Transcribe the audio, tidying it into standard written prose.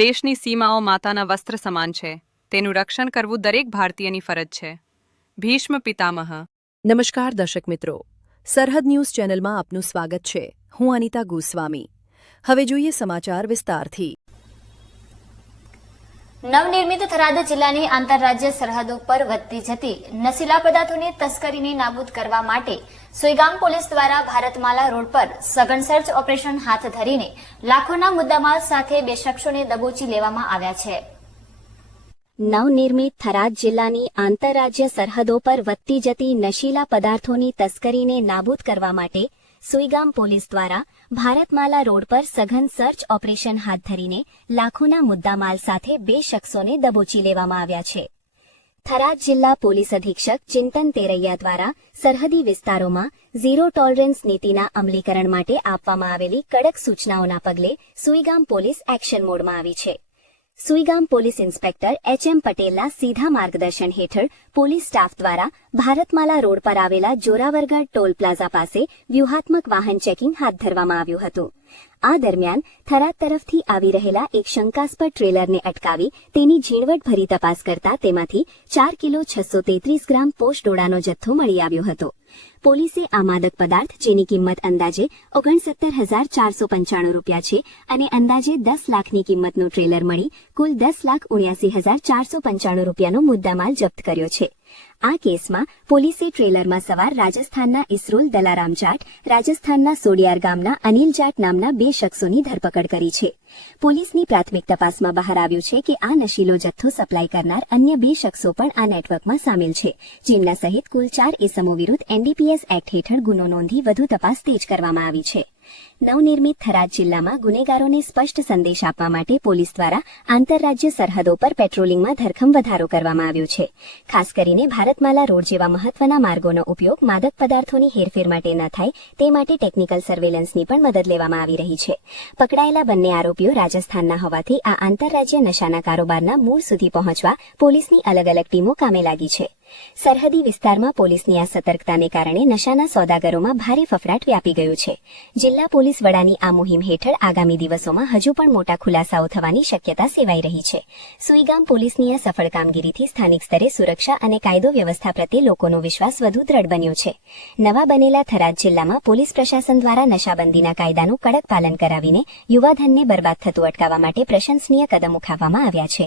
દેશની સીમાઓ માતાના વસ્ત્ર સમાન છે. તેનું રક્ષણ કરવું દરેક ભારતીયની ફરજ છે. ભીષ્મ પિતામહ. નમસ્કાર દર્શક મિત્રો, સરહદ ન્યૂઝ ચેનલમાં આપનું સ્વાગત છે. હું અનિતા ગોસ્વામી. હવે જોઈએ સમાચાર વિસ્તારથી. નવનિર્મિત થરાદ જિલ્લાની આંતરરાજ્ય સરહદો પર વધતી જતી નશીલા પદાર્થોની તસ્કરીને નાબૂદ કરવા માટે સુઈગામ પોલીસ દ્વારા ભારતમાલા રોડ પર સઘન સર્ચ ઓપરેશન હાથ ધરીને લાખોના મુદ્દામાલ સાથે બે શખ્સોને દબોચી લેવામાં આવ્યા છે. નવનિર્મિત થરાદ જિલ્લાની આંતરરાજ્ય સરહદો પર વધતી જતી નશીલા પદાર્થોની તસ્કરીને નાબૂદ કરવા માટે સુઈગામ પોલીસ દ્વારા ભારતમાલા રોડ પર સઘન સર્ચ ઓપરેશન હાથ ધરીને લાખોના મુદ્દામાલ સાથે બે શખ્સોને દબોચી લેવામાં આવ્યા છે. થરાદ જિલ્લા પોલીસ અધિક્ષક ચિંતન તેરૈયા દ્વારા સરહદી વિસ્તારોમાં ઝીરો ટોલરન્સ નીતિના અમલીકરણ માટે આપવામાં આવેલી કડક સૂચનાઓના પગલે સુઈગામ પોલીસ એક્શન મોડમાં આવી છે. Suigam police inspector H M. પટેલના સીધા માર્ગદર્શન હેઠળ પોલીસ સ્ટાફ દ્વારા ભારતમાલા રોડ પર આવેલા જોરાવરગઢ ટોલ પ્લાઝા પાસે વ્યૂહાત્મક વાહન ચેકિંગ હાથ ધરવામાં આવ્યું હતું. આ દરમિયાન થરાદ તરફથી આવી રહેલા એક શંકાસ્પદ ટ્રેલરને અટકાવી તેની ઝીણવટભરી તપાસ કરતા તેમાંથી 4 કિલો 633 ગ્રામ પોષ ડોડાનો જથ્થો મળી આવ્યો હતો. પોલીસે આ માદક પદાર્થ, જેની કિંમત અંદાજે 69,495 રૂપિયા છે અને અંદાજે 10 લાખની કિંમતનું ટ્રેલર મળી કુલ 10,79,495 રૂપિયાનો મુદ્દામાલ જપ્ત કર્યો છે. આ કેસમાં પોલીસે ટ્રેલરમાં સવાર રાજસ્થાનના ઇસરોલ દલારામ જાટ, રાજસ્થાનના સોડિયાર ગામના અનિલ જાટ નામના બે શખ્સોની ધરપકડ કરી છે. પોલીસની પ્રાથમિક તપાસમાં બહાર આવ્યું છે કે આ નશીલો જથ્થો સપ્લાય કરનાર અન્ય બે શખ્સો પણ આ નેટવર્કમાં સામેલ છે, જેમના સહિત કુલ 4 ઇસમો વિરુદ્ધ એનડીપીએસ એક્ટ હેઠળ ગુનો નોંધી વધુ તપાસ તેજ કરવામાં આવી છે. નવનિર્મિત થરાદ જિલ્લામાં ગુનેગારોને સ્પષ્ટ સંદેશ આપવા માટે પોલીસ દ્વારા આંતરરાજ્ય સરહદો પર પેટ્રોલિંગમાં ધરખમ વધારો કરવામાં આવ્યો છે. ખાસ કરીને ભારતમાલા રોડ જેવા મહત્વના માર્ગોનો ઉપયોગ માદક પદાર્થોની હેરફેર માટે ન થાય તે માટે ટેકનિકલ સર્વેલન્સની પણ મદદ લેવામાં આવી રહી છે. પકડાયેલા બંને આરોપીઓ રાજસ્થાનના હોવાથી આ આંતરરાજ્ય નશાના કારોબારના મૂળ સુધી પહોંચવા પોલીસની અલગ અલગ ટીમો કામે લાગી છે. સરહદી વિસ્તારમાં પોલીસની આ સતર્કતાને કારણે નશાના સોદાગરોમાં ભારે ફફડાટ વ્યાપી ગયો છે. જિલ્લા પોલીસ વડાની આ મુહિમ હેઠળ આગામી દિવસોમાં હજુ પણ મોટા ખુલાસાઓ થવાની શક્યતા સેવાઈ રહી છે. સુઈગામ પોલીસની આ સફળ કામગીરીથી સ્થાનિક સ્તરે સુરક્ષા અને કાયદો વ્યવસ્થા પ્રત્યે લોકોનો વિશ્વાસ વધુ દ્રઢ બન્યો છે. નવા બનેલા થરાદ જિલ્લામાં પોલીસ પ્રશાસન દ્વારા નશાબંધીના કાયદાનું કડક પાલન કરાવીને યુવાધનને બરબાદ થતું અટકાવવા માટે પ્રશંસનીય કદમ ઉઠાવવામાં આવ્યા છે.